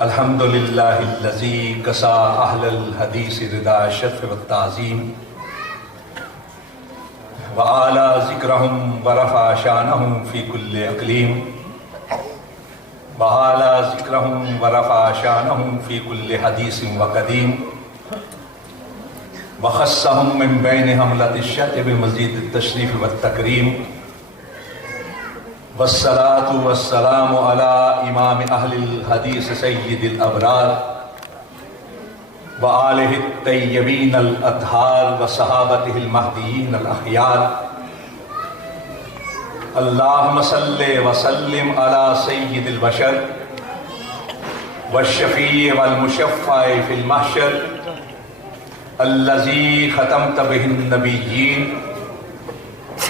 الحمد للہ الذی کسا اہل الحدیث رضا الشرف والتعظیم وعالی ذکرہم ورفع شانہم فی کل اقلیم وعالی ذکرہم ورفع شانہم فی کل حدیث وقدیم وخصہم من بین حملۃ الشرع بمزید التشریف والتکریم والصلاة والسلام على امام اہل الحدیث سید الابرار وآلہ الطیبین الاطہار وصحابتہ المہدیین الاخیار اللہم صلی وسلم علی سید البشر والشفیع والمشفع فی المحشر الذی ختمت بہ النبیین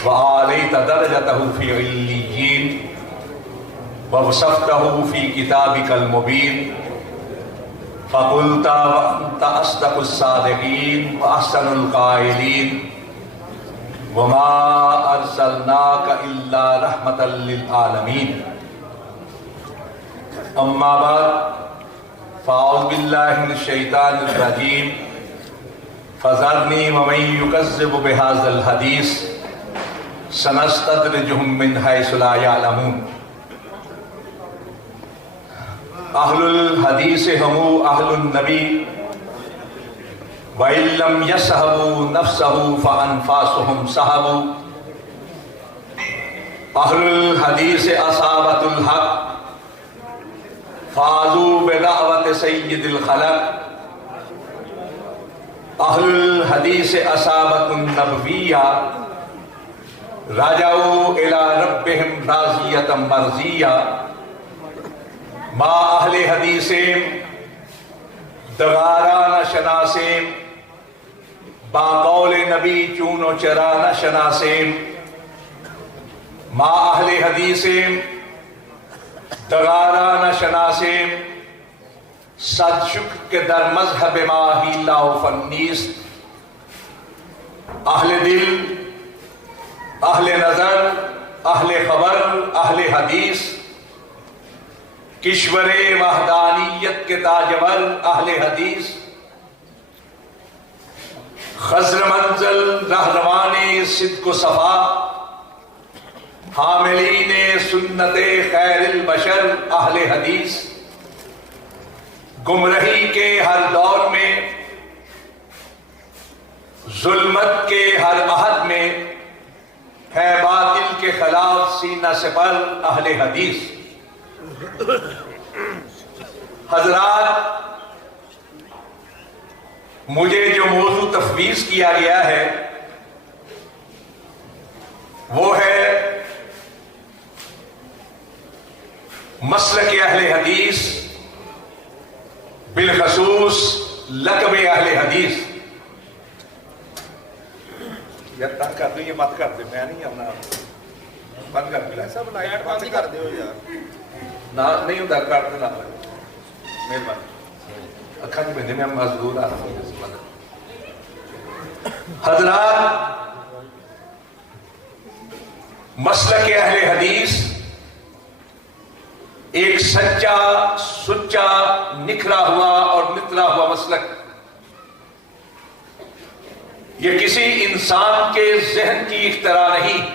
وآلیت درجتہ فی علیین ووصفتہ فی کتابک المبین فقلت وانت اصدق الصادقین واحسن القائلین وما ارسلناک الا رحمتا للعالمین اما بعد فاعوذ باللہ من الشیطان الرجیم فذرنی ومن یکذب بہذا الحدیث سنستدرجہم من حیث لا یعلمون اہل الحدیث ہمو اہل النبی وَإِن لَّمْ يَصْحَبُوا نَفْسَهُ فَأَنفَاسُهُمْ صَحَبُوا اہل الحدیث اصحابۃ الحق فازوا بدعوت سید الخلق اہل الحدیث اصحابۃ النبویہ رجعوا الى ربهم راضیۃ مرضیہ ما اہل حدیثیم دغارانہ شناسیم با قول نبی چون و چرانہ شناسیم ما اہل حدیثیم دغارانہ شناسیم صد شکر کے در مذہب ما ہیلہ و فنیست اہل دل اہل نظر اہل خبر اہل حدیث کشور وحدانیت کے تاجور اہل حدیث خضر منزل رہروان صدق و صفا حاملین سنت خیر البشر اہل حدیث گمرہی کے ہر دور میں ظلمت کے ہر عہد میں ہے باطل کے خلاف سینہ سپر اہل حدیث حضرات مجھے جو موضوع تفویض کیا گیا ہے وہ ہے مسلک اہل حدیث بالخصوص لقب اہل حدیث یار تنگ کر دو یہ مت کر دے میں نہیں اپنا بند کر دیا سب لائٹ بند کر دیو یار نہ نہیں ہوتا کر دینا مہربانی اکھا نہیں بندے میں مزدور آ رہا ہوں حضرات مسلک اہل حدیث ایک سچا سچا نکھرا ہوا اور نترا ہوا مسلک یہ کسی انسان کے ذہن کی اختراع نہیں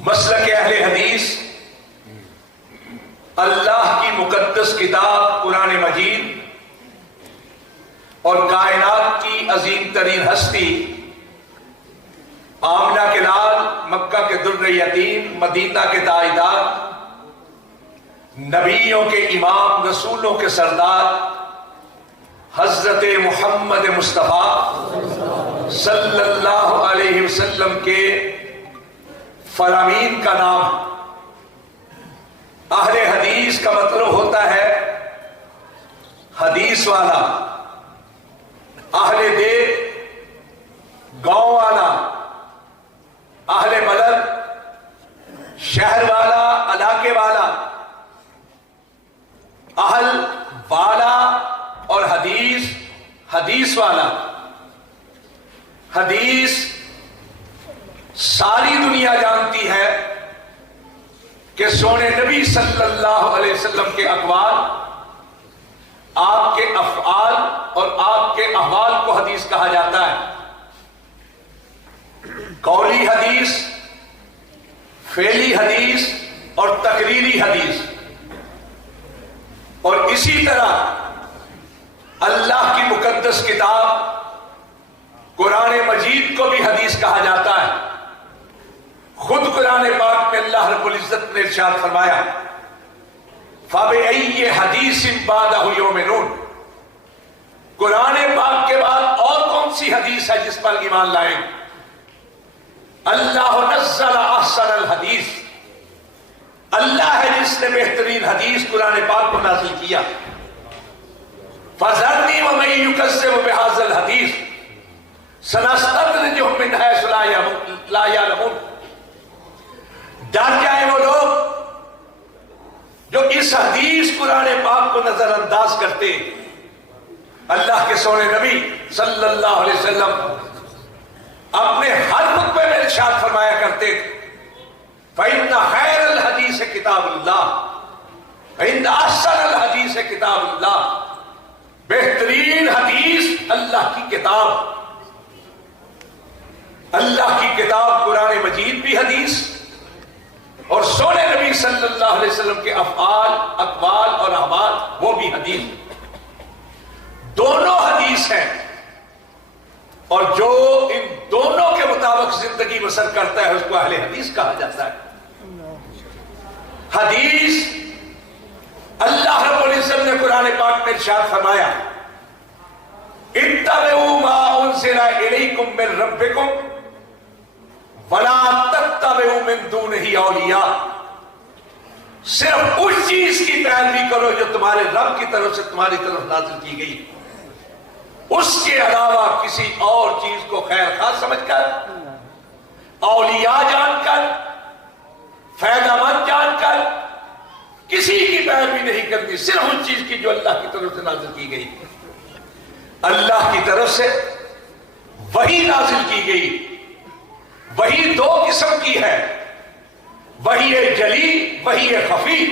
مسلک اہل حدیث اللہ کی مقدس کتاب قرآن مجید اور کائنات کی عظیم ترین ہستی آمنہ کے لال مکہ کے در یتیم مدینہ کے تاجدار نبیوں کے امام رسولوں کے سردار حضرت محمد مصطفیٰ صلی اللہ علیہ وسلم کے فرامین کا نام اہل حدیث کا مطلب ہوتا ہے حدیث والا اہل دیکھ گاؤں والا اہل بلد شہر والا علاقے والا اہل والا اور حدیث حدیث والا حدیث ساری دنیا جانتی ہے کہ سونے نبی صلی اللہ علیہ وسلم کے اقوال، آپ کے افعال اور آپ کے احوال کو حدیث کہا جاتا ہے۔ قولی حدیث، فعلی حدیث اور تقریری حدیث، اور اسی طرح اللہ کی مقدس کتاب قرآن مجید کو بھی حدیث کہا جاتا ہے۔ خود قرآن پاک میں اللہ رب العزت نے ارشاد فرمایا فَبِأَيِّ حَدِيثٍ بَعْدَهُ يُؤْمِنُونَ، قرآن پاک کے بعد اور کون سی حدیث ہے جس پر ایمان لائیں؟ اللہ نزل احسن الحدیث، اللہ ہے جس نے بہترین حدیث قرآن پاک کو نازل کیا۔ فَذَرْنِي وَمَن يُكَذِّبُ بِهَذَا الْحَدِيثِ سَنَسْتَدْرِجُهُم مِّنْ حَيْثُ لَا يَعْلَمُونَ، ڈر جائیں وہ لوگ جو اس حدیث قرآن پاک کو نظر انداز کرتے۔ اللہ کے سونے نبی صلی اللہ علیہ وسلم اپنے ہر خطبے میں ارشاد فرمایا کرتے فَإِنَّ خَيْرَ الْحَدِيثِ کتاب اللہ فَإِنَّ أَحْسَنَ الْحَدِيثِ کتاب اللہ، بہترین حدیث اللہ کی کتاب۔ اللہ کی کتاب قرآن مجید بھی حدیث، اور سونے نبی صلی اللہ علیہ وسلم کے افعال، اقوال اور احوال وہ بھی حدیث، دونوں حدیث ہیں۔ اور جو ان دونوں کے مطابق زندگی بسر کرتا ہے اس کو اہل حدیث کہا جاتا ہے۔ حدیث، اللہ رب العزت نے قرآن پاک میں ارشاد فرمایا اتبعوا ما انزل الیکم من ربکم وَلَا تَتَّبِعُوا مِن دُونِهِ أَوْلِيَاءَ، صرف اس چیز کی پیروی کرو جو تمہارے رب کی طرف سے تمہاری طرف نازل کی گئی، اس کے علاوہ کسی اور چیز کو خیر خواہ سمجھ کر، اولیاء جان کر، فائدہ مند جان کر کسی کی پیروی نہیں کرنی، صرف اس چیز کی جو اللہ کی طرف سے نازل کی گئی۔ اللہ کی طرف سے وحی نازل کی گئی، وحی دو قسم کی ہے، وحی جلی، وحی خفی۔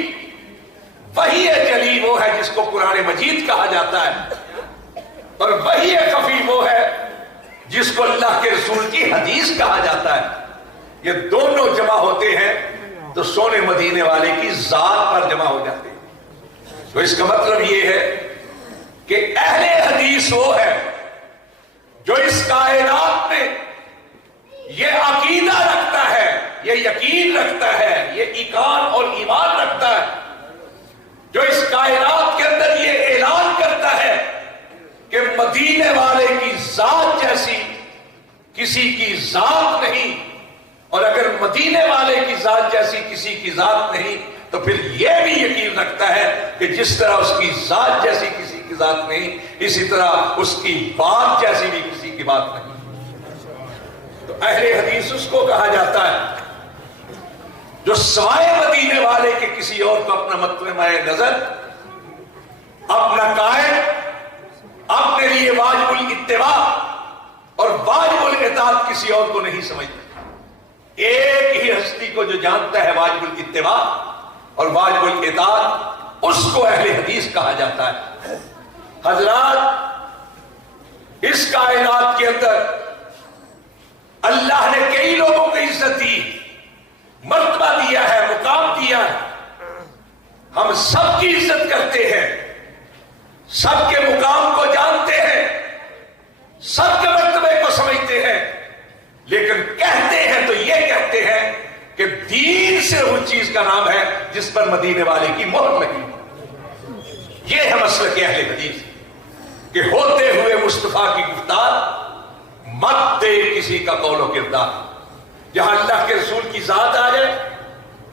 وحی جلی وہ ہے جس کو قرآن مجید کہا جاتا ہے، اور وحی خفی وہ ہے جس کو اللہ کے رسول کی حدیث کہا جاتا ہے۔ یہ دونوں جمع ہوتے ہیں تو سونے مدینے والے کی ذات پر جمع ہو جاتے ہیں۔ تو اس کا مطلب یہ ہے کہ اہل حدیث وہ ہے جو اس کائنات میں یہ عقیدہ رکھتا ہے، یہ یقین رکھتا ہے، یہ ایقان اور ایمان رکھتا ہے، جو اس کائنات کے اندر یہ اعلان کرتا ہے کہ مدینے والے کی ذات جیسی کسی کی ذات نہیں، اور اگر مدینے والے کی ذات جیسی کسی کی ذات نہیں تو پھر یہ بھی یقین رکھتا ہے کہ جس طرح اس کی ذات جیسی کسی کی ذات نہیں، اسی طرح اس کی بات جیسی بھی کسی کی بات نہیں۔ تو اہل حدیث اس کو کہا جاتا ہے جو سوائے مدینے والے کے کسی اور کو اپنا مطمع نظر، اپنا قائد، اپنے لیے واجب الاتباع اور واجب الاطاعت کسی اور کو نہیں سمجھتا۔ ایک ہی ہستی کو جو جانتا ہے واجب الاتباع اور واجب الاطاعت، اس کو اہل حدیث کہا جاتا ہے۔ حضرات، اس کائنات کے اندر اللہ نے کئی لوگوں کو عزت دی، مرتبہ دیا ہے، مقام دیا ہے۔ ہم سب کی عزت کرتے ہیں، سب کے مقام کو جانتے ہیں، سب کے مرتبے کو سمجھتے ہیں، لیکن کہتے ہیں تو یہ کہتے ہیں کہ دین سے اس چیز کا نام ہے جس پر مدینے والے کی مہر لگی۔ یہ ہے مسلک اہل حدیث کہ ہوتے ہوئے مصطفیٰ کی گفتار مت دے کسی کا قول و کردار۔ جہاں اللہ کے رسول کی ذات آ جائے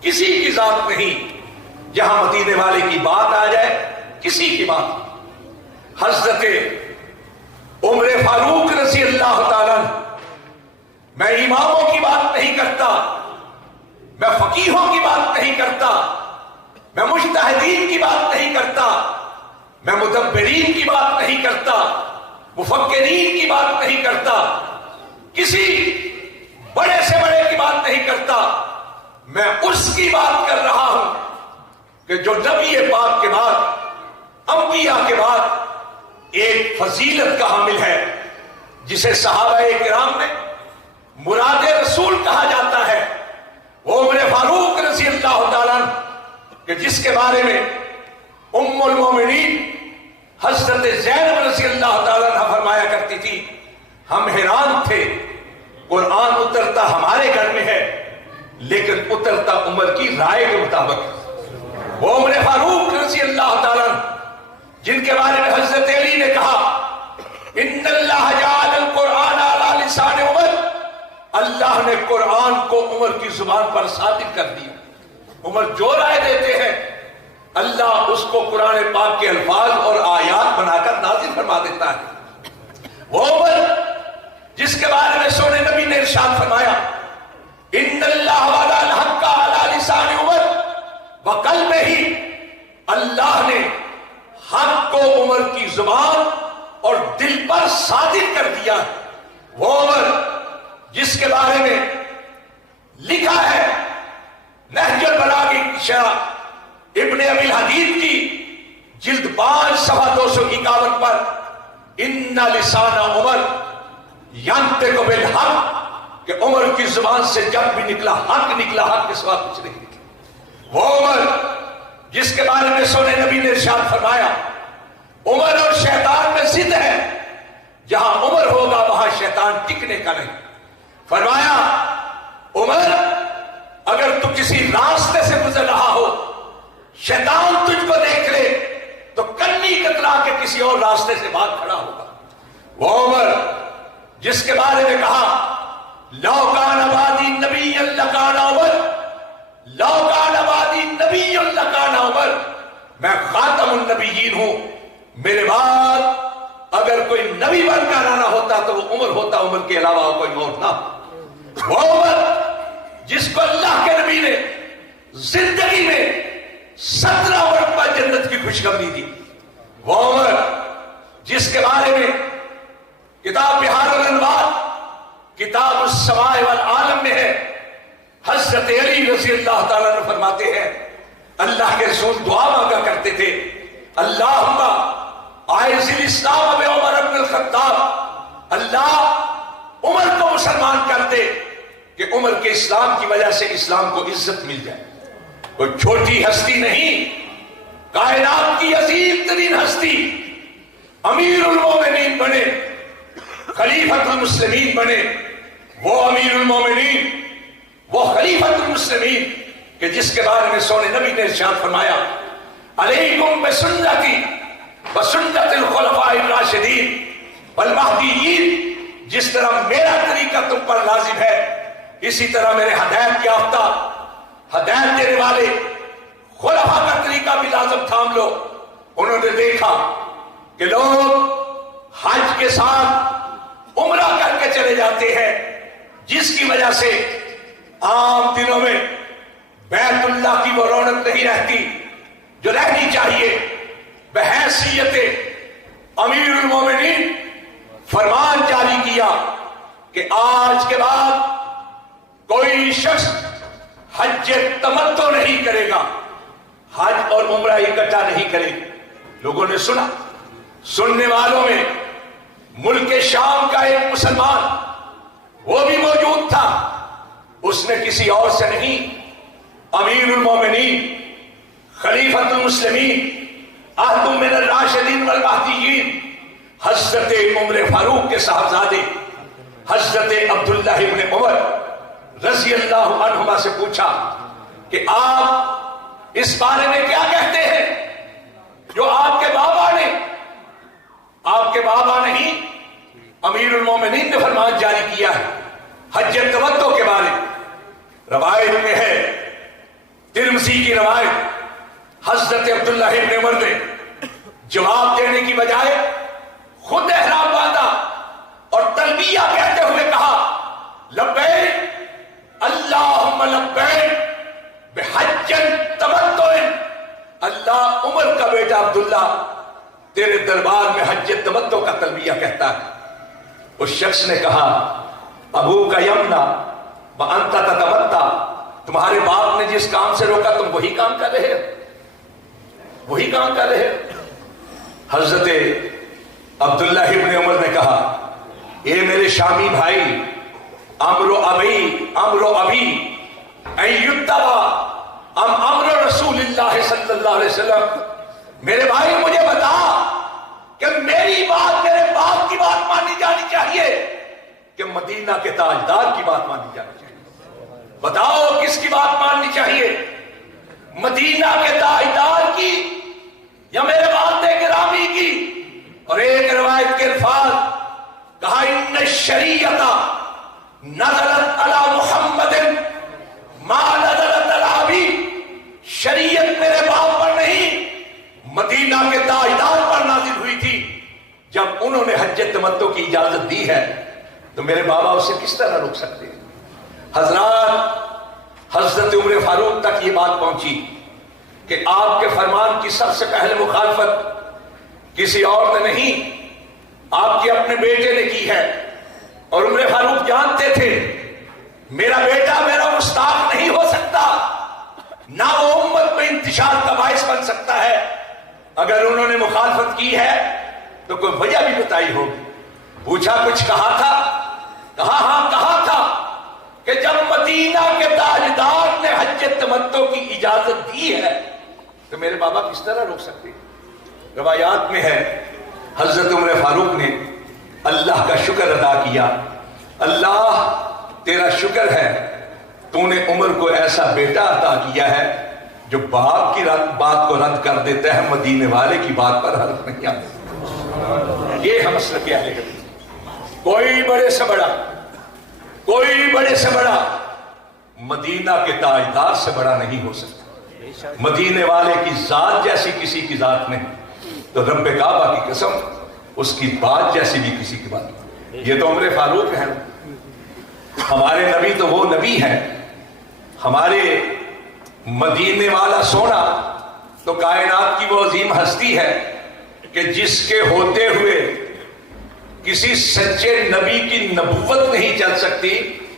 کسی کی ذات نہیں، جہاں مدینے والے کی بات آ جائے کسی کی بات۔ حضرت عمر فاروق رضی اللہ تعالیٰ، میں اماموں کی بات نہیں کرتا، میں فقیہوں کی بات نہیں کرتا، میں مجتہدین کی بات نہیں کرتا، میں مدبرین کی بات نہیں کرتا، مفکرین کی بات نہیں کرتا، کسی بڑے سے بڑے کی بات نہیں کرتا، میں اس کی بات کر رہا ہوں کہ جو نبی پاک کے بعد، انبیاء کے بعد ایک فضیلت کا حامل ہے، جسے صحابہ کرام نے مراد رسول کہا جاتا ہے، وہ عمر فاروق رضی اللہ تعالیٰ عنہ، کہ جس کے بارے میں ام المومنین حضرت زینب رضی اللہ تعالیٰ عنہ فرمایا کرتی تھی، ہم حیران تھے، قرآن اترتا ہمارے گھر میں ہے لیکن اترتا عمر کی رائے کے مطابق۔ وہ عمر فاروق رضی اللہ تعالیٰ عنہ جن کے بارے میں حضرت علی نے کہا ان اللہ جعل القرآن علی لسان عمر، اللہ نے قرآن کو عمر کی زبان پر صادق کر دیا۔ عمر جو رائے دیتے ہیں اللہ اس کو قرآن پاک کے الفاظ اور آیات بنا کر نازل فرما دیتا ہے۔ وہ عمر جس کے بارے میں سونے نبی نے ارشاد فرمایا ان اللہ وعد الحق علی لسان عمر، وقلبہ، اللہ نے حق کو عمر کی زبان اور دل پر صادق کر دیا ہے۔ وہ عمر جس کے بارے میں لکھا ہے نہج البلاغہ کی شرح ابن ابی الحدید کی جلد 5 صفحہ 251 پر ان لسان عمر ینطق بالحق، کہ عمر کی زبان سے جب بھی نکلا حق کے سوا کچھ نہیں نکلا۔ وہ عمر جس کے بارے میں سونے نبی نے ارشاد فرمایا عمر اور شیطان میں ضد ہے، جہاں عمر ہوگا وہاں شیطان ٹکنے کا نہیں۔ فرمایا عمر اگر تو کسی راستے سے گزر رہا ہو، شیطان تجھ کو دیکھ لے تو کنی کترا کے کسی اور راستے سے بھاگ کھڑا ہوگا۔ وہ عمر جس کے بارے میں کہا لو کان بعدی نبی لکان عمر، لو کان بعدی نبی لکان عمر، میں خاتم النبیین ہوں، میرے بعد اگر کوئی نبی بن کر آنا ہوتا تو وہ عمر ہوتا، عمر کے علاوہ کوئی اور نہ۔ وہ عمر جس کو اللہ کے نبی نے زندگی میں 17 مرتبہ جنت کی خوشخبری دی، وہ عمر جس کے بارے میں کتاب بحار الانوار کتاب السماء والعالم میں ہے، حضرت علی رضی اللہ تعالیٰ عنہ فرماتے ہیں اللہ کے رسول دعا مانگا کرتے تھے اللہم اعز الاسلام بعمر بن الخطاب، اللہ عمر کو مسلمان کر دے کہ عمر کے اسلام کی وجہ سے اسلام کو عزت مل جائے۔ کوئی چھوٹی ہستی نہیں، کائنات کی عظیم ترین ہستی، امیر المومنین بنے، خلیفۃ المسلمین بنے، وہ امیر المومنین، وہ خلیفۃ المسلمین کہ جس کے بارے میں سونے نبی نے ارشاد فرمایا علیکم بسنتی وسنت الخلفاء الراشدین والمہدیین، جس طرح میرا طریقہ تم پر لازم ہے اسی طرح میرے ہدایت یافتہ، ہدایت دینے والے خلفاء کا طریقہ بھی لازم تھام لو۔ انہوں نے دیکھا کہ لوگ حج کے ساتھ عمرہ کر کے چلے جاتے ہیں، جس کی وجہ سے عام دنوں میں بیت اللہ کی وہ رونق نہیں رہتی جو رہنی چاہیے۔ بحیثیت امیر المومنین فرمان جاری کیا کہ آج کے بعد کوئی شخص حج تمتع نہیں کرے گا، حج اور عمرہ اکٹھا نہیں کرے گا۔ لوگوں نے سنا، سننے والوں میں ملک شام کا ایک مسلمان وہ بھی موجود تھا، اس نے کسی اور سے نہیں، امیر المومنین خلیفۃ المسلمین احد من الراشدین والمہدیین حضرت عمر فاروق کے صاحبزادے حضرت عبداللہ ابن عمر رضی اللہ عنہما سے پوچھا کہ آپ اس بارے میں کیا کہتے ہیں جو آپ کے بابا نے، آپ کے بابا نہیں، امیر المومنین نے فرمان جاری کیا ہے حج تمتع کے بارے میں۔ روایت میں ہے، ترمذی کی روایت، حضرت عبداللہ ابن عمر نے جواب دینے کی بجائے خود احرام باندھا اور تلبیہ کہتے ہوئے کہا لبیک اللہم لبیک بحج تمتع، اللہ عمر کا بیٹا عبداللہ تیرے دربار میں حج تمتع کا تلبیہ کہتا ہے۔ اس شخص نے کہا ابو کا یمنا وانت تتمتع، تمہارے باپ نے جس کام سے روکا تم وہی کام کر رہے ہو، وہی کام کر رہے ہو۔ حضرت عبداللہ ابن عمر نے کہا اے میرے شامی بھائی، امر ابی ان یتبع امر رسول اللہ صلی اللہ علیہ وسلم، میرے بھائی مجھے بتا کہ میری بات، میرے باپ کی بات مانی جانی چاہیے کہ مدینہ کے تاجدار کی بات مانی جانی چاہیے؟ بتاؤ کس کی بات ماننی چاہیے، مدینہ کے تاجدار کی یا میرے والد گرامی کی؟ اور ایک روایت کے الفاظ کہا ان الشریعت نزلت علی محمد ما نزلت علی ابی، شریعت میرے باپ پر نہیں مدینہ کے تاجدار پر نازل ہوئی تھی۔ جب انہوں نے حج تمتع کی اجازت دی ہے تو میرے بابا اسے کس طرح روک سکتے ہیں؟ حضرات، حضرت عمر فاروق تک یہ بات پہنچی کہ آپ کے فرمان کی سب سے پہلے مخالفت کسی اور نے نہیں، آپ کے اپنے بیٹے نے کی ہے۔ اور عمر فاروق جانتے تھے میرا بیٹا میرا مستاق نہیں ہو سکتا، نہ وہ امت میں انتشار کا باعث بن سکتا ہے۔ اگر انہوں نے مخالفت کی ہے تو کوئی وجہ بھی بتائی ہوگی۔ پوچھا کچھ کہا تھا؟ کہا ہاں کہا تھا کہ جب مدینہ کے تاجدار نے حج تمتع کی اجازت دی ہے تو میرے بابا کس طرح روک سکتے؟ روایات میں ہے حضرت عمر فاروق نے اللہ کا شکر ادا کیا، اللہ تیرا شکر ہے تو نے عمر کو ایسا بیٹا عطا کیا ہے جو باپ کی بات کو رد کر دیتا ہے، مدینے والے کی بات پر حرف نہیں آتا۔ یہ ہم مسلک اہل حدیث، کوئی بڑے سے بڑا، کوئی بڑے سے بڑا مدینہ کے تاجدار سے بڑا نہیں ہو سکتا۔ مدینے والے کی ذات جیسی کسی کی ذات نہیں، تو رب کعبہ کی قسم اس کی بات جیسی بھی کسی کی بات نہیں۔ یہ تو عمر فاروق ہیں، ہمارے نبی تو وہ نبی ہیں، ہمارے مدینے والا سونا تو کائنات کی وہ عظیم ہستی ہے کہ جس کے ہوتے ہوئے کسی سچے نبی کی نبوت نہیں چل سکتی،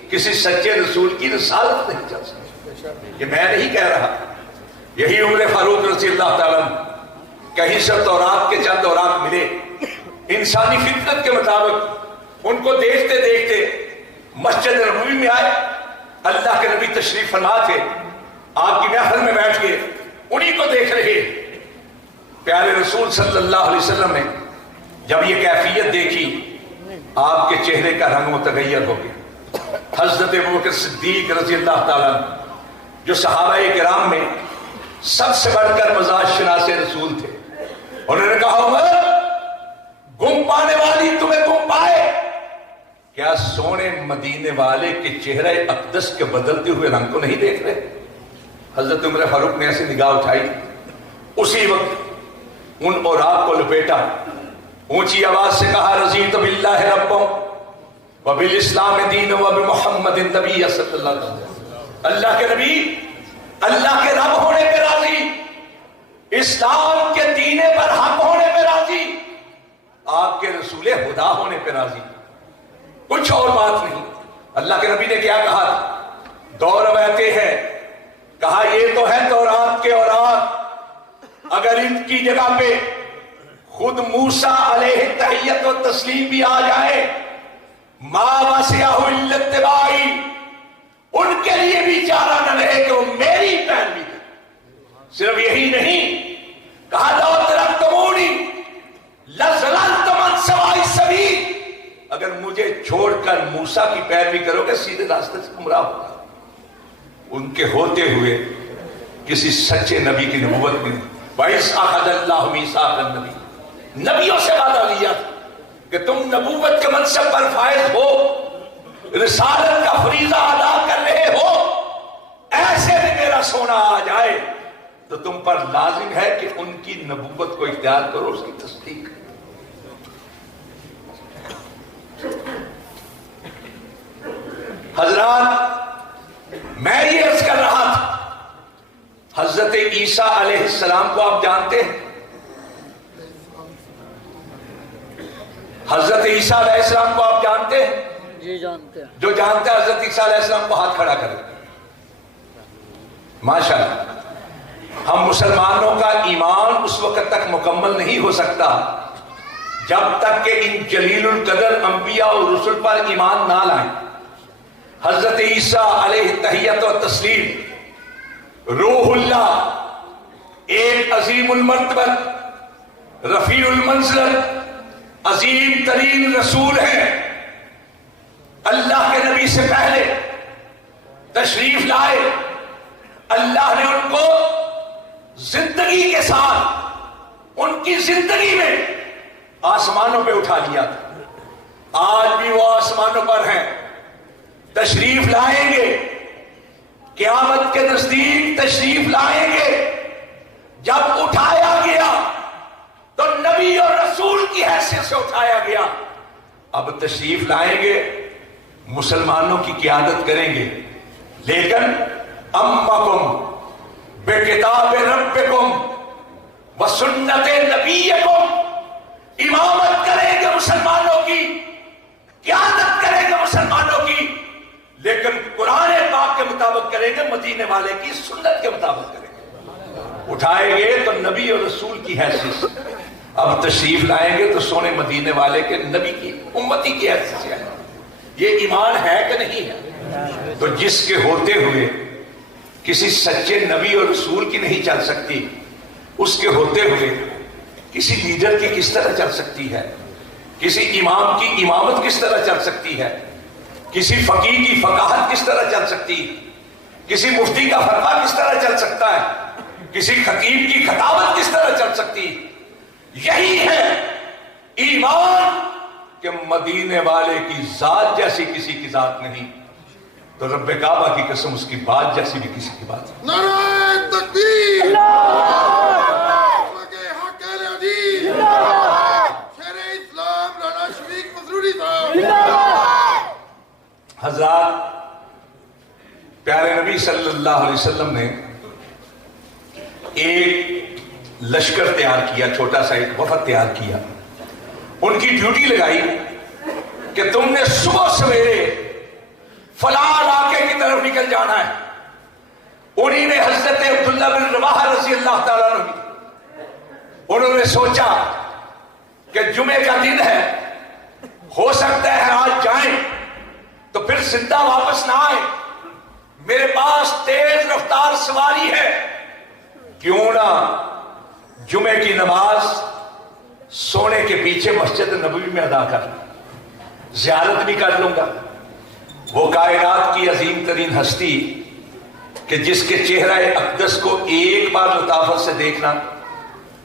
کسی سچے رسول کی رسالت نہیں چل سکتی۔ یہ میں نہیں کہہ رہا، یہی عمر فاروق رضی اللہ تعالیٰ کہیں سے تورات کے چند اورات ملے، انسانی فطرت کے مطابق ان کو دیکھتے دیکھتے مسجد نبوی میں آئے، اللہ کے نبی تشریف فرما تھے، آپ کی محفل میں بیٹھ گئے، انہی کو دیکھ رہے۔ پیارے رسول صلی اللہ علیہ وسلم نے جب یہ کیفیت دیکھی آپ کے چہرے کا رنگ متغیر ہو گیا۔ حضرت ابوبکر صدیق رضی اللہ تعالیٰ جو صحابہ کرام میں سب سے بڑھ کر مزاج شناس رسول تھے، انہوں نے کہا عمر گم پانے والی تمہیں گم پائے، کیا سونے مدینے والے کے چہرے اقدس کے بدلتے ہوئے رنگ کو نہیں دیکھ رہے؟ حضرت عمر فاروق نے ایسی نگاہ اٹھائی، اسی وقت ان اوراق کو لپیٹا، اونچی آواز سے کہا رضیت باللہ ربا وبالاسلام دینا وبمحمد نبی صلی اللہ علیہ وسلم، اللہ کے نبی اللہ کے رب ہونے پہ راضی، اسلام کے دین پر حق ہونے پہ راضی، آپ کے رسول خدا ہونے پہ راضی، کچھ اور بات نہیں۔ اللہ کے نبی نے کیا کہا؟ دو روایتیں ہیں، کہا یہ تو ہے تورات کے اوراق، اگر ان کی جگہ پہ خود موسیٰ علیہ تحیت و تسلیم بھی آ جائے، ما وسعہ الا اتباعی، ان کے لیے بھی چارہ نہ رہے کہ وہ میری پیروی کریں۔ صرف یہی نہیں، کہا لو ترکتمونی لضللت عن سواء السبیل، اگر مجھے چھوڑ کر موسیٰ کی پیروی کرو گے سیدھے راستے سے گمراہ ہوگا۔ ان کے ہوتے ہوئے کسی سچے نبی کی نبوت میں وَإِذْ أَخَذَ اللَّهُ مِيثَاقَ النَّبِيِّينَ، نبیوں سے وعدہ لیا کہ تم نبوت کے منصب پر فائز ہو، رسالت کا فریضہ ادا کر رہے ہو، ایسے بھی میرا سونا آ جائے تو تم پر لازم ہے کہ ان کی نبوت کو اختیار کرو، اس کی تصدیق کرو۔ حضرات، میں یہ عرض کر رہا تھا، حضرت عیسیٰ علیہ السلام کو آپ جانتے ہیں؟ حضرت عیسیٰ علیہ السلام کو آپ جانتے ہیں؟ جی جانتے ہیں۔ جو جانتا ہے حضرت عیسیٰ علیہ السلام کو ہاتھ کھڑا کرے۔ ماشاءاللہ، ہم مسلمانوں کا ایمان اس وقت تک مکمل نہیں ہو سکتا جب تک کہ ان جلیل القدر انبیاء اور رسل پر ایمان نہ لائیں۔ حضرت عیسیٰ علیہ تحیت و تسلیم روح اللہ، ایک عظیم المرتبت، رفیع المنزل، عظیم ترین رسول ہیں، اللہ کے نبی سے پہلے تشریف لائے۔ اللہ نے ان کو زندگی کے ساتھ ان کی زندگی میں آسمانوں پہ اٹھا لیا تھا۔ آج بھی وہ آسمانوں پر ہیں، تشریف لائیں گے، قیامت کے نزدیک تشریف لائیں گے۔ جب اٹھایا گیا تو نبی اور رسول کی حیثیت سے اٹھایا گیا، اب تشریف لائیں گے، مسلمانوں کی قیادت کریں گے، لیکن امکم بکتاب ربکم وسنت نبیکم، امامت کریں گے مسلمانوں کی، قیادت کریں گے مسلمانوں کی، لیکن قرآن پاک کے مطابق کریں گے، مدینے والے کی سنت کے مطابق کریں گے۔ اٹھائے گئے تو نبی اور رسول کی حیثیت سے، اب تشریف لائیں گے تو سونے مدینے والے کے نبی کی امتی کی حیثیت سے آئیں گے۔ یہ ایمان ہے کہ نہیں ہے؟ تو جس کے ہوتے ہوئے کسی سچے نبی اور رسول کی نہیں چل سکتی، اس کے ہوتے ہوئے کسی لیڈر کی کس طرح چل سکتی ہے؟ کسی امام کی امامت کس طرح چل سکتی ہے؟ کسی فقیہ کی فقاہت کس طرح چل سکتی ہے؟ کسی مفتی کا فتویٰ کس طرح چل سکتا ہے؟ کسی خطیب کی خطابت کس طرح چل سکتی ہے؟ یہی ہے ایمان کہ مدینے والے کی ذات جیسی کسی کی ذات نہیں، تو رب کعبہ کی قسم اس کی بات جیسی بھی کسی کی بات نہیں۔ نعرہ تکبیر، حضرات، پیارے نبی صلی اللہ علیہ وسلم نے ایک لشکر تیار کیا، چھوٹا سا ایک وفد تیار کیا، ان کی ڈیوٹی لگائی کہ تم نے صبح سویرے فلاں علاقے کی طرف نکل جانا ہے۔ انہی نے حضرت عبداللہ بن رواحہ رضی اللہ تعالیٰ عنہ، انہوں نے سوچا کہ جمعے کا دن ہے، ہو سکتا ہے آج جائیں تو پھر زندہ واپس نہ آئے، میرے پاس تیز رفتار سواری ہے، کیوں نہ جمعے کی نماز سونے کے پیچھے مسجد نبوی میں ادا کر لوں، زیارت بھی کر لوں گا۔ وہ کائنات کی عظیم ترین ہستی کہ جس کے چہرہ اقدس کو ایک بار لطافت سے دیکھنا،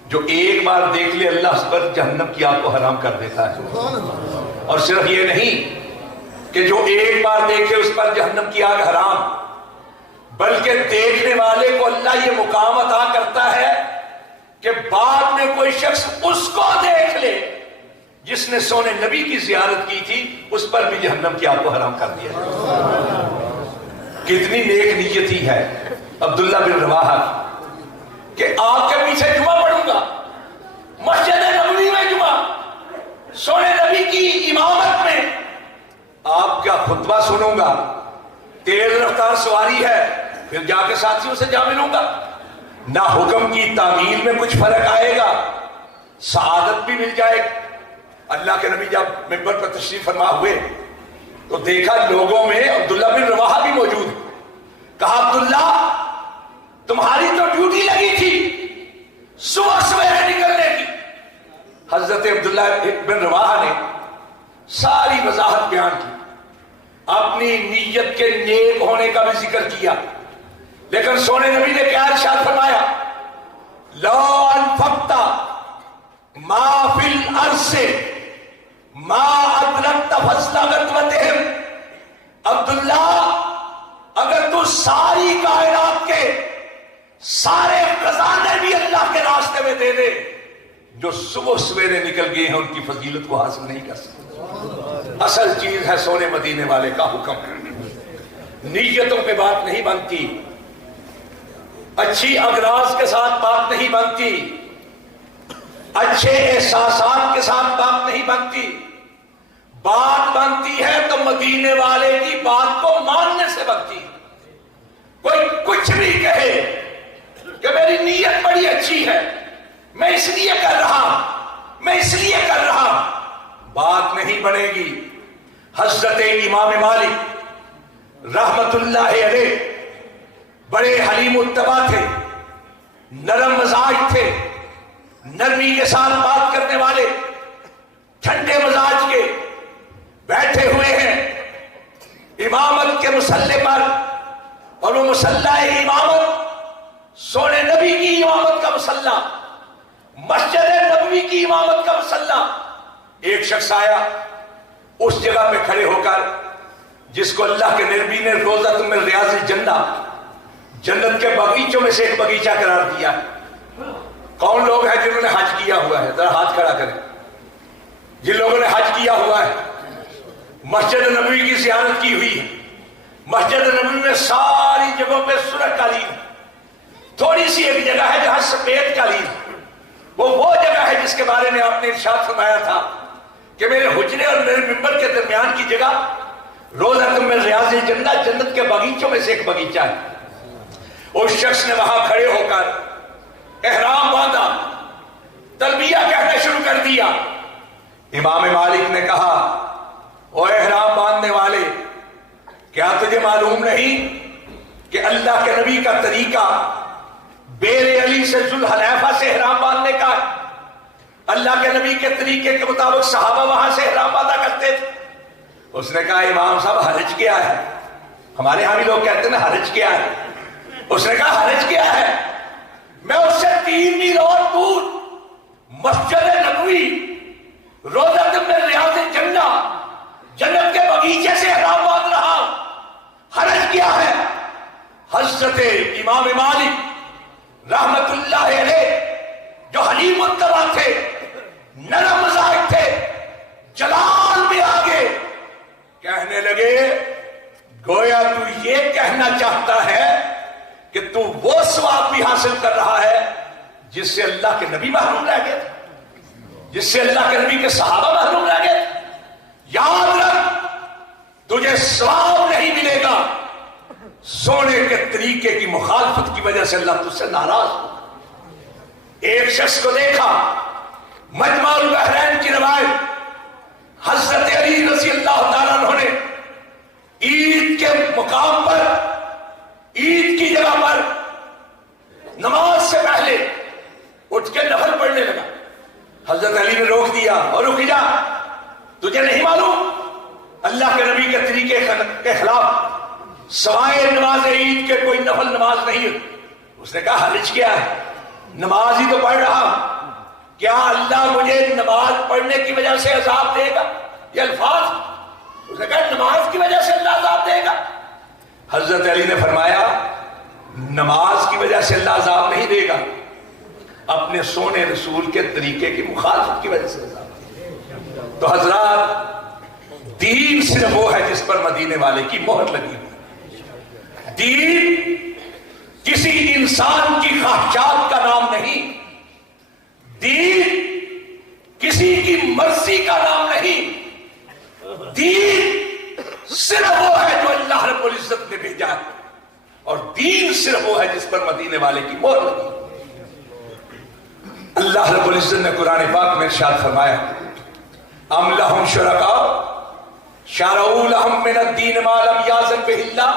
جو ایک بار دیکھ لے اللہ اس پر جہنم کی آگ کو حرام کر دیتا ہے۔ اور صرف یہ نہیں کہ جو ایک بار دیکھے اس پر جہنم کی آگ حرام، بلکہ دیکھنے والے کو اللہ یہ مقام عطا کرتا ہے کہ بعد میں کوئی شخص اس کو دیکھ لے جس نے سونے نبی کی زیارت کی تھی، اس پر بھی جہنم کی آگ کو حرام کر دیا ہے۔ کتنی نیک نیتی ہے عبداللہ بن رواحہ کہ آپ کے پیچھے جمعہ پڑھوں گا، مسجد نبوی میں جمعہ، سونے نبی کی امامت میں آپ کا خطبہ سنوں گا، تیز رفتار سواری ہے، پھر جا کے ساتھیوں سے جا ملوں گا، نہ حکم کی تعمیل میں کچھ فرق آئے گا، سعادت بھی مل جائے گی۔ اللہ کے نبی جب منبر پر تشریف فرما ہوئے تو دیکھا لوگوں میں عبداللہ بن رواحہ بھی موجود، کہا عبداللہ تمہاری تو ڈیوٹی لگی تھی صبح سویرے نکلنے کی۔ حضرت عبداللہ بن رواحہ نے ساری وضاحت بیان کی، اپنی نیت کے نیک ہونے کا بھی ذکر کیا، لیکن سونے نبی نے کیا ارشاد فرمایا؟ لو انفقت ما فی الارض ما ادرکت فضل غزوتہم، عبداللہ اگر تو ساری کائنات کے سارے خزانے بھی اللہ کے راستے میں دے دے، جو صبح سویرے نکل گئے ہیں ان کی فضیلت کو حاصل نہیں کر سکتے۔ اصل چیز ہے سونے مدینے والے کا حکم، نیتوں پہ بات نہیں بنتی، اچھی اغراض کے ساتھ بات نہیں بنتی، اچھے احساسات کے ساتھ بات نہیں بنتی، بات بنتی ہے تو مدینے والے کی بات کو ماننے سے بنتی ہے۔ کوئی کچھ بھی کہے کہ میری نیت بڑی اچھی ہے، میں اس لیے کر رہا، بات نہیں بنے گی۔ حضرت امام مالک رحمت اللہ علیہ بڑے حلیم الطبع تھے، نرم مزاج تھے، نرمی کے ساتھ بات کرنے والے، ٹھنڈے مزاج کے، بیٹھے ہوئے ہیں امامت کے مصلے پر، اور وہ مصلہ امامت سونے نبی کی امامت کا مصلہ، مسجد نبوی کی امامت کا مصلہ۔ ایک شخص آیا اس جگہ پہ کھڑے ہو کر جس کو اللہ کے نبی نے روضۃ من ریاض الجنہ، جنت کے باغیچوں میں سے ایک باغیچہ قرار دیا ہے۔ کون لوگ ہیں جنہوں نے حج کیا ہوا ہے؟ ذرا ہاتھ کھڑا کریں۔ جن لوگوں نے حج کیا ہوا ہے، مسجد نبوی کی زیارت کی ہوئی ہے، مسجد نبوی میں ساری جگہوں پہ سرخ قالین، تھوڑی سی ایک جگہ ہے جہاں سفید قالین، وہ جگہ ہے جس کے بارے میں آپ نے ارشاد فرمایا تھا کہ میرے حجرے اور میرے ممبر کے درمیان کی جگہ روضۃ من ریاض الجنہ، جنت کے باغیچوں میں سے ایک باغیچہ ہے۔ اس شخص نے وہاں کھڑے ہو کر احرام باندھا، تلبیہ کہنا شروع کر دیا۔ امام مالک نے کہا، او احرام باندھنے والے، کیا تجھے معلوم نہیں کہ اللہ کے نبی کا طریقہ بیر علی سے ذوالحلیفہ سے احرام باندھنے کا ہے؟ اللہ کے نبی کے طریقے کے مطابق صحابہ وہاں سے احرام باندھا کرتے تھے۔ اس نے کہا، امام صاحب حرج کیا ہے؟ ہمارے ہاں بھی لوگ کہتے ہیں نا حرج کیا ہے۔ اس نے کہا، حرج کیا ہے؟ میں اس سے 3 میل اور دور مسجد نبوی روضۃ من ریاض الجنہ، جنت کے باغیچے سے احرام باندھ رہا ہوں، حرج کیا ہے؟ حضرت امام مالک رحمت اللہ علیہ جو حلیم الطبع تھے، نرم مزاج تھے، جلال میں آگے کہنے لگے، گویا تو یہ کہنا چاہتا ہے کہ تو وہ ثواب بھی حاصل کر رہا ہے جس سے اللہ کے نبی محروم رہ گئے تھے، جس سے اللہ کے نبی کے صحابہ محروم رہ گئے تھے۔ یاد رکھ، تجھے ثواب نہیں ملے گا، سونے کے طریقے کی مخالفت کی وجہ سے اللہ تجھ سے ناراض ہو۔ ایک شخص کو دیکھا، مجمع البحرین کی روایت، حضرت علی رضی اللہ تعالیٰ عنہ نے عید کے مقام پر، عید کی جگہ پر نماز سے پہلے اٹھ کے نفل پڑھنے لگا۔ حضرت علی نے روک دیا، اور رک جا، تجھے نہیں معلوم اللہ کے نبی کے طریقے کے خلاف سوائے نماز عید کے کوئی نفل نماز نہیں ہے۔ اس نے کہا، حرج کیا ہے؟ نماز ہی تو پڑھ رہا، کیا اللہ مجھے نماز پڑھنے کی وجہ سے عذاب دے گا؟ یہ الفاظ، اس نے کہا نماز کی وجہ سے اللہ عذاب دے گا۔ حضرت علی نے فرمایا، نماز کی وجہ سے اللہ عذاب نہیں دے گا، اپنے سونے رسول کے طریقے کی مخالفت کی وجہ سے عذاب دے گا۔ تو حضرات، دین صرف وہ ہے جس پر مدینے والے کی مہر لگی ہوئی۔ دین کسی انسان کی خواہشات کا نام نہیں، دین کسی کی مرضی کا نام نہیں، دین صرف وہ ہے جو اللہ رب العزت نے بھیجا ہے، اور دین صرف وہ ہے جس پر مدینے والے کی مہر لگی۔ اللہ رب العزت نے قرآن پاک میں ارشاد فرمایا، ام لہم شرکاء شرعوا لہم من الدین ما لم یأذن بہ اللہ،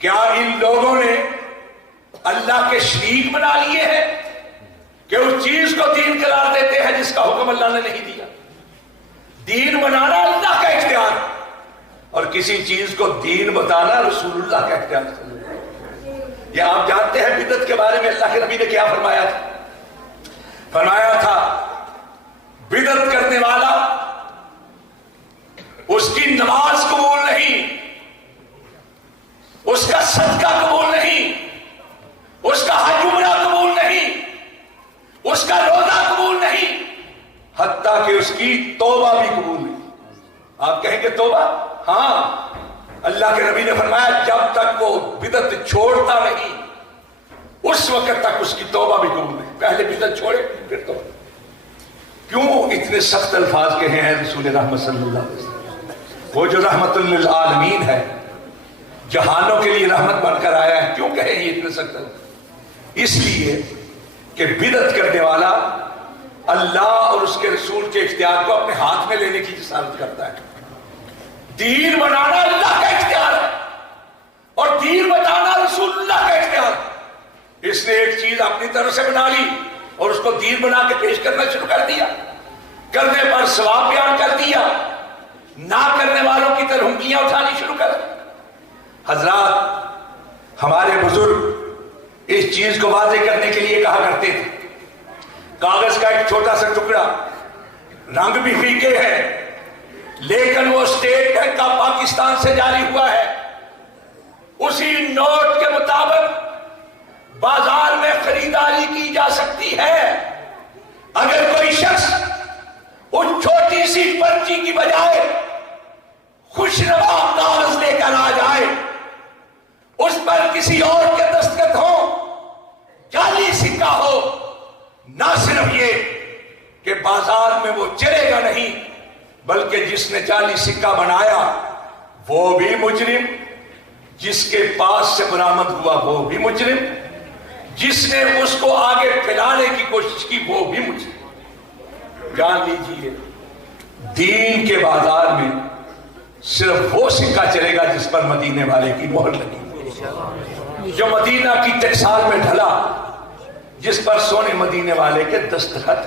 کیا ان لوگوں نے اللہ کے شریک بنا لیے ہیں کہ اس چیز کو دین قرار دیتے ہیں جس کا حکم اللہ نے نہیں دیا؟ دین بنانا اللہ کا اختیار ہے، اور کسی چیز کو دین بتانا رسول اللہ کا اختیار ہے۔ یہ آپ جانتے ہیں بدعت کے بارے میں اللہ کے نبی نے کیا فرمایا تھا؟ فرمایا تھا، بدعت کرنے والا اس کی نماز قبول نہیں، اس کا صدقہ قبول نہیں، اس کا حج عمرہ قبول نہیں، اس کا روزہ قبول نہیں، حتیٰ کہ اس کی توبہ بھی قبول نہیں۔ آپ کہیں گے توبہ؟ ہاں، اللہ کے نبی نے فرمایا جب تک وہ بدعت چھوڑتا نہیں اس وقت تک اس کی توبہ بھی قبول نہیں۔ پہلے بدعت چھوڑے پھر توبہ۔ کیوں اتنے سخت الفاظ کہے ہیں رسول رحمت صلی اللہ علیہ وسلم؟ وہ جو رحمت للعالمین ہے، جہانوں کے لیے رحمت بن کر آیا ہے. کیوں کہے یہ اتنے سخت؟ اس لیے کہ بدعت کرنے والا اللہ اور اس کے رسول کے اختیار کو اپنے ہاتھ میں لینے کی جسارت کرتا ہے. دین بنانا اللہ کا اختیار ہے اور دین بتانا رسول اللہ کا اختیار. اس نے ایک چیز اپنی طرف سے بنا لی اور اس کو دین بنا کے پیش کرنا شروع کر دیا. کرنے پر ثواب بیان کر دیا, نہ کرنے والوں کی طرح ہنکیاں اٹھانی شروع کر دی. حضرات ہمارے بزرگ اس چیز کو واضح کرنے کے لیے کہا کرتے تھے, کاغذ کا ایک چھوٹا سا ٹکڑا, رنگ بھی پھیکے ہے, لیکن وہ اسٹیٹ بینک کا پاکستان سے جاری ہوا ہے. اسی نوٹ کے مطابق بازار میں خریداری کی جا سکتی ہے. اگر کوئی شخص اس چھوٹی سی پرچی کی بجائے خوشنما کاغذ لے کر آ جائے, اس پر کسی اور کے دستخط ہو, جعلی سکہ ہو, نہ صرف یہ کہ بازار میں وہ چلے گا نہیں, بلکہ جس نے جعلی سکہ بنایا وہ بھی مجرم, جس کے پاس سے برآمد ہوا وہ بھی مجرم, جس نے اس کو آگے پھیلانے کی کوشش کی وہ بھی مجرم. جان لیجیے دین کے بازار میں صرف وہ سکہ چلے گا جس پر مدینے والے کی مہر لگی, جو مدینہ کی ٹکسال میں ڈھلا, جس پر سونے مدینے والے کے دستخط.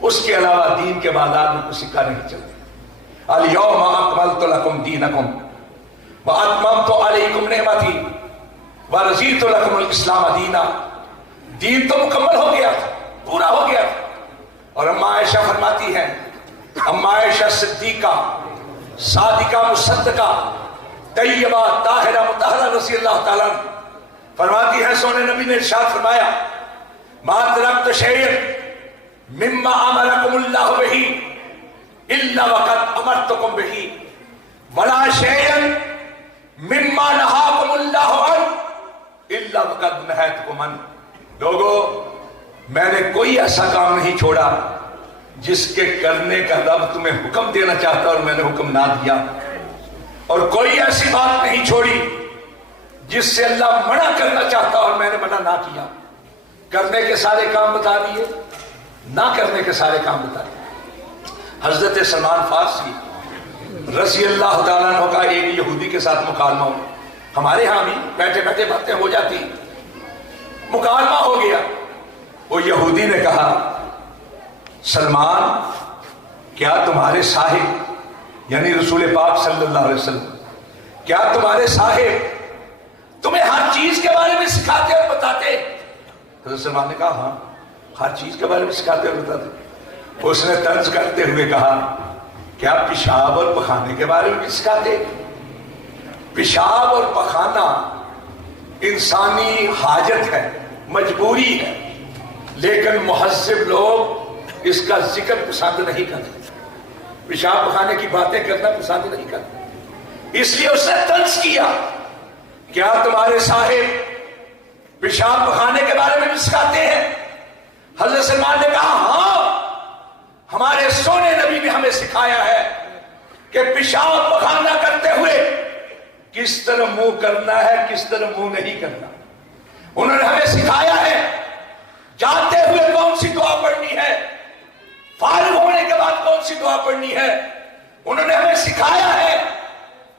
اس کے علاوہ دین کے بازار میں کوئی سکہ نہیں چلتا. الیوم اکملت لکم دینکم واتممت علیکم نعمتی ورضیت لکم الاسلام دینا. دین تو مکمل ہو گیا تھا, پورا ہو گیا تھا. اور اما عائشہ فرماتی ہیں, اما عائشہ صدیقہ صادقہ مصدقہ طیبہ طاہرہ مطہرہ رضی اللہ تعالیٰ فرماتی ہیں, سونے نبی نے ارشاد فرمایا, ما ترکت شیئا مما امرکم اللہ بہ الا وقد امرتکم بہ ولا شیئا مما نہاکم اللہ عنہ الا وقد نہیتکم عنہ. لوگو میں نے کوئی ایسا کام نہیں چھوڑا جس کے کرنے کا رب تمہیں حکم دینا چاہتا اور میں نے حکم نہ دیا, اور کوئی ایسی بات نہیں چھوڑی جس سے اللہ منع کرنا چاہتا اور میں نے منع نہ کیا. کرنے کے سارے کام بتا دیے, نہ کرنے کے سارے کام بتا دیے. حضرت سلمان فارسی رضی اللہ تعالیٰ عنہ کا ایک یہودی کے ساتھ مکالمہ ہو. ہمارے ہاں بھی بیٹھے بیٹھے باتیں ہو جاتی, مکالمہ ہو گیا. وہ یہودی نے کہا, سلمان کیا تمہارے صاحب یعنی رسول پاک صلی اللہ علیہ وسلم, کیا تمہارے صاحب تمہیں ہر چیز کے بارے میں سکھاتے اور بتاتے؟ حضرت سلمان نے کہا ہاں, ہر چیز کے بارے میں سکھاتے اور بتاتے. اس نے طنز کرتے ہوئے کہا, کیا پیشاب اور پخانے کے بارے میں بھی سکھاتے؟ پیشاب اور پخانا انسانی حاجت ہے, مجبوری ہے, لیکن مہذب لوگ اس کا ذکر پسند نہیں کرتے, پیشاب پخانے کی باتیں کرنا پسند نہیں کرتے. اس لیے اس نے طنز کیا, کیا تمہارے صاحب پیشاب پخانے کے بارے میں بھی سکھاتے ہیں؟ حضرت سلمان نے کہا ہاں, ہمارے سونے نبی نے ہمیں سکھایا ہے کہ پیشاب پخانا کرتے ہوئے کس طرح منہ کرنا ہے, کس طرح منہ نہیں کرنا. انہوں نے ہمیں سکھایا ہے جاتے ہوئے کون سی دعا پڑھنی ہے, فارغ ہونے کے بعد کون سی دعا پڑھنی ہے. انہوں نے ہمیں سکھایا ہے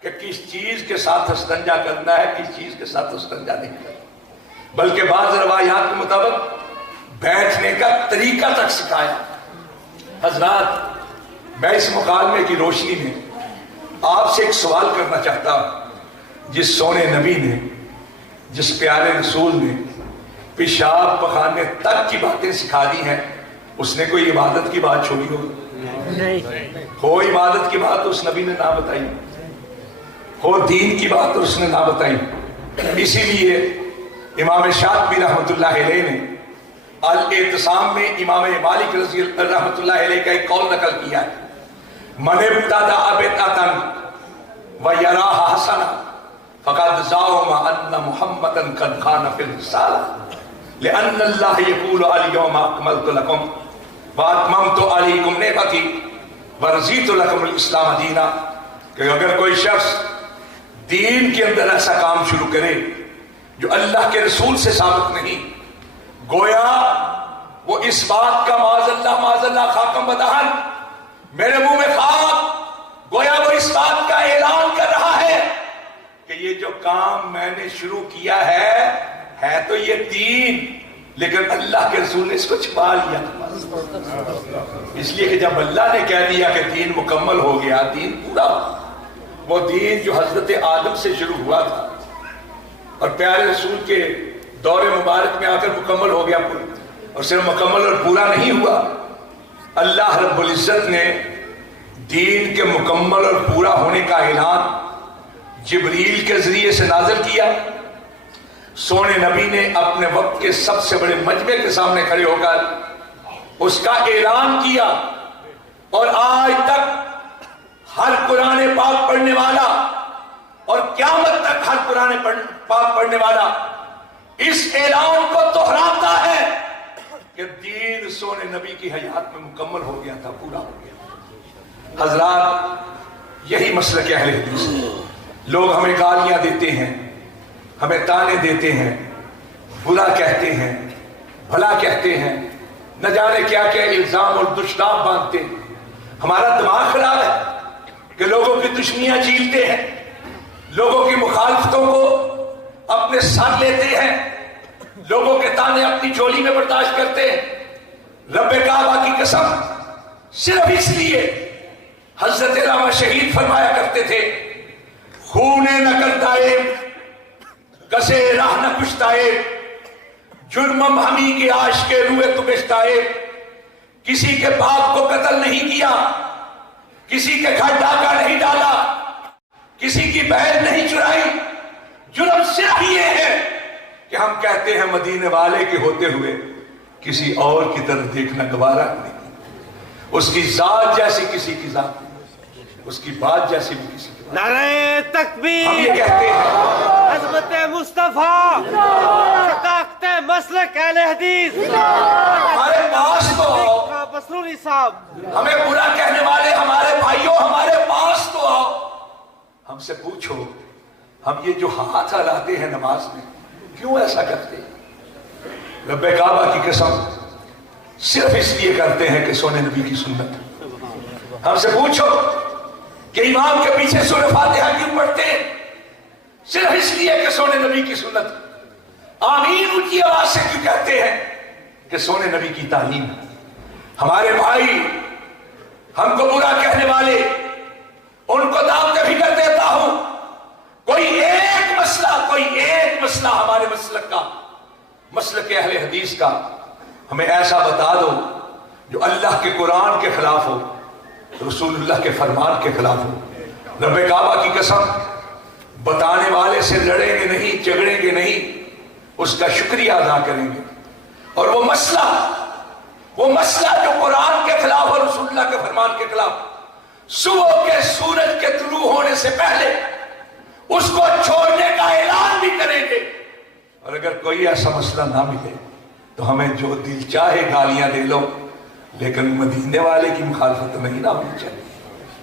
کہ کس چیز کے ساتھ استنجا کرنا ہے, کس چیز کے ساتھ استنجا نہیں کرنا. بلکہ بعض روایات کے مطابق بیٹھنے کا طریقہ تک سکھایا. حضرات میں اس مکالمے کی روشنی میں آپ سے ایک سوال کرنا چاہتا ہوں. جس سونے نبی نے, جس پیارے رسول نے پیشاب پخانے تک کی باتیں سکھا دی ہیں, اس نے کوئی عبادت کی بات چھوڑی ہو؟ نہیں. ہو عبادت کی بات اس نبی نے نہ بتائی, ہو دین کی بات اس نے نہ بتائی. اسی لیے امام شاطبی رحمۃ اللہ علیہ نے الاعتصام میں امام مالک رضی اللہ رحمۃ اللہ علیہ کا ایک قول نقل کیا ہے, من ابتدع بدعۃ ویراھا حسنہ فقد زعم ان محمدا قد خان فی الرسالہ لأن اللہ یقول الیوم اکملت لکم واتممت علیکم نعمتی ورضیت لکم الاسلام دینا. کہ اگر کوئی شخص دین کے اندر ایسا کام شروع کرے جو اللہ کے رسول سے ثابت نہیں، گویا وہ اس بات کا معاذ اللہ خاکم بدہن، میرے منہ میں خاک، گویا وہ اس بات کا اعلان کر رہا ہے کہ یہ جو کام میں نے شروع کیا ہے تو یہ دین، لیکن اللہ کے رسول نے اس کو چھپا لیا، اس لیے کہ جب اللہ نے کہہ دیا کہ دین مکمل ہو گیا، دین پورا ہو، وہ دین جو حضرت آدم سے شروع ہوا تھا اور پیارے رسول کے دور مبارک میں آ کر مکمل ہو گیا، اور صرف مکمل اور پورا نہیں ہوا، اللہ رب العزت نے دین کے مکمل اور پورا ہونے کا اعلان جبریل کے ذریعے سے نازل کیا۔ سونے نبی نے اپنے وقت کے سب سے بڑے مجمع کے سامنے کھڑے ہو کر اس کا اعلان کیا، اور آج تک ہر قرآن پاک پڑھنے والا اور قیامت تک ہر قرآن پاک پڑھنے والا اس اعلان کو دہراتا ہے کہ دین سونے نبی کی حیات میں مکمل ہو گیا تھا، پورا ہو گیا۔ حضرات، یہی مسلک اہل حدیث ہے۔ لوگ ہمیں گالیاں دیتے ہیں، ہمیں تانے دیتے ہیں، برا کہتے ہیں، بھلا کہتے ہیں، نہ جانے کیا کیا الزام اور دشنام باندھتے ہیں۔ ہمارا دماغ خراب ہے کہ لوگوں کی دشمنیاں جھیلتے ہیں، لوگوں کی مخالفتوں کو اپنے ساتھ لیتے ہیں، لوگوں کے تانے اپنی جھولی میں برداشت کرتے ہیں۔ رب کعبہ کی قسم، صرف اس لیے حضرت علامہ شہید فرمایا کرتے تھے، خونے نہ کرتائے کسے راہ نہ کشتائے، جرمم ہمی کے عاشق روئے تو بشتائے۔ کسی کے باپ کو قتل نہیں کیا، کسی کے گھر ڈاکہ نہیں ڈالا، کسی کی بہن نہیں چرائی، جرم صرف یہ ہے کہ ہم کہتے ہیں مدینے والے کے ہوتے ہوئے کسی اور کی طرف دیکھنا گوارا نہیں، اس کی ذات جیسی کسی کی ذات نہیں، اس کی بات جیسی بھی کسی کی بات۔ نعرہ تکبیر، ہم یہ کہتے ہیں عظمت مصطفیٰ، شقاقت مسلک اہل حدیث، ہمارے پاس تو آؤ، بسروری صاحب، ہمیں برا کہنے والے ہمارے بھائیوں ہمارے پاس تو آؤ، ہم سے پوچھو ہم یہ جو ہاتھ ہلاتے ہیں نماز میں کیوں ایسا کرتے ہیں؟ رب کعبہ کی قسم صرف اس لیے کرتے ہیں کہ سونے نبی کی سنت۔ ہم سے پوچھو کہ امام کے پیچھے سورہ فاتحہ کیوں پڑھتے ہیں؟ صرف اس لیے کہ سونے نبی کی سنت۔ آمین اونچی آواز سے کیوں کہتے ہیں؟ کہ سونے نبی کی تعلیم۔ ہمارے بھائی ہم کو برا کہنے والے، ان کو دعوت بھی کر دیتا ہوں، کوئی ایک مسئلہ ہمارے مسلک کا، مسلک اہل حدیث کا ہمیں ایسا بتا دو جو اللہ کے قرآن کے خلاف ہو، رسول اللہ کے فرمان کے خلاف ہو۔ رب کعبہ کی قسم بتانے والے سے لڑیں گے نہیں، جھگڑیں گے نہیں، اس کا شکریہ ادا کریں گے، اور وہ مسئلہ جو قرآن کے خلاف اور رسول اللہ کے فرمان کے خلاف، صبح کے سورج کے طلوع ہونے سے پہلے اس کو چھوڑنے کا اعلان بھی کریں گے، اور اگر کوئی ایسا مسئلہ نہ ملے تو ہمیں جو دل چاہے گالیاں دے لو، لیکن مدینے والے کی مخالفت نہیں نہ ہونی چاہیے،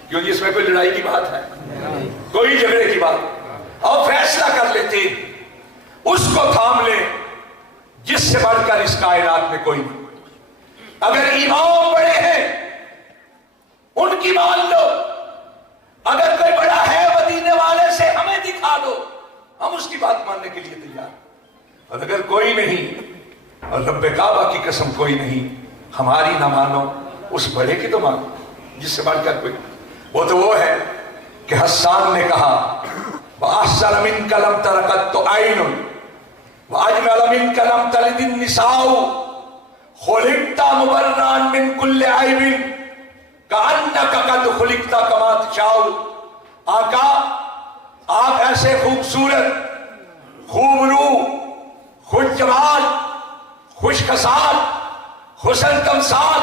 کیونکہ اس میں کوئی لڑائی کی بات ہے، کوئی جھگڑے کی بات، اور فیصلہ کر لیتے اس کو تھام لیں جس سے بڑھ کر اس کائنات میں کوئی نہیں۔ اگر امام بڑے ہیں ان کی مان لو، اگر کوئی بڑا ہے مدینے والے سے ہمیں دکھا دو، ہم اس کی بات ماننے کے لیے تیار، اور اگر کوئی نہیں، اور رب کعبہ کی قسم کوئی نہیں، ہماری نہ مانو، اس بڑے کی تو مانو جس سے بڑھ کر کوئی، وہ تو وہ ہے کہ حسان نے کہا وَأَحْسَنَ مِنْكَ لَمْ تَرَقَتْ عَيْنٌ وَأَجْمَلَ مِنْكَ لَمْ تَلِدِ النِّسَاءُ خُلِقْتَ مُبَرًّا مِنْ كُلِّ عَيْبٍ كَأَنَّكَ قَدْ خُلِقْتَ كَمَا تَشَاءُ۔ آقا آپ ایسے خوبصورت، خوب روح، خوش جمال، خوش خصال، حسن تمثال،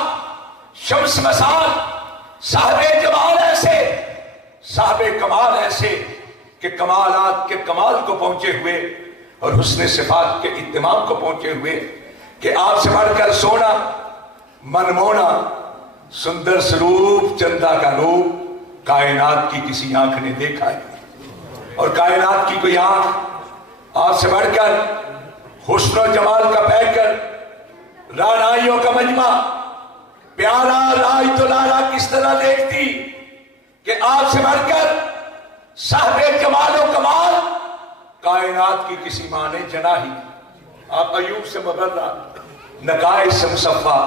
شمس مثال، صاحب جمال ایسے، صاحب کمال ایسے کہ کمالات کے کمال کو پہنچے ہوئے اور حسن صفات کے اتمام کو پہنچے ہوئے، کہ آپ سے بڑھ کر سونا، منمونا، سندر سروپ، چندہ کا روپ کائنات کی کسی آنکھ نے دیکھا ہے۔ اور کائنات کی کوئی آنکھ آپ سے بڑھ کر حسن و جمال کا پیکر رانائیوں کا مجمع پیارا رائے تو لارا کس طرح دیکھتی کہ آپ سے بڑھ کر صاحب جمال و کمال کائنات کی کسی ماں نے جنا ہی آپ ایوب سے مبرہ نقائص سے مصفہ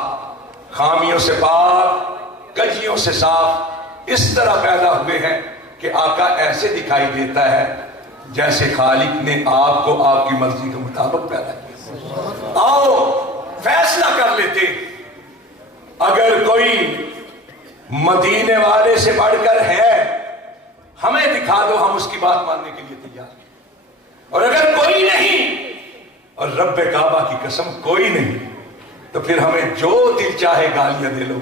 خامیوں سے پاک کجیوں سے صاف اس طرح پیدا ہوئے ہیں کہ آقا ایسے دکھائی دیتا ہے جیسے خالق نے آپ کو آپ کی مرضی کے مطابق پیدا کیا. آؤ فیصلہ کر لیتے اگر کوئی مدینے والے سے بڑھ کر ہے ہمیں دکھا دو ہم اس کی بات ماننے کے لیے تیار ہیں. اور اگر کوئی نہیں اور رب کعبہ کی قسم کوئی نہیں تو پھر ہمیں جو دل چاہے گالیاں دے لو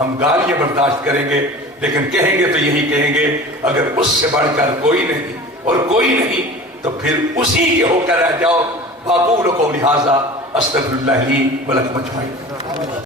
ہم گالیاں برداشت کریں گے لیکن کہیں گے تو یہی کہیں گے اگر اس سے بڑھ کر کوئی نہیں اور کوئی نہیں تو پھر اسی کے ہو کر رہ جاؤ. باقول قولی ھذا استغفر اللہ لی ولکم اجمعین.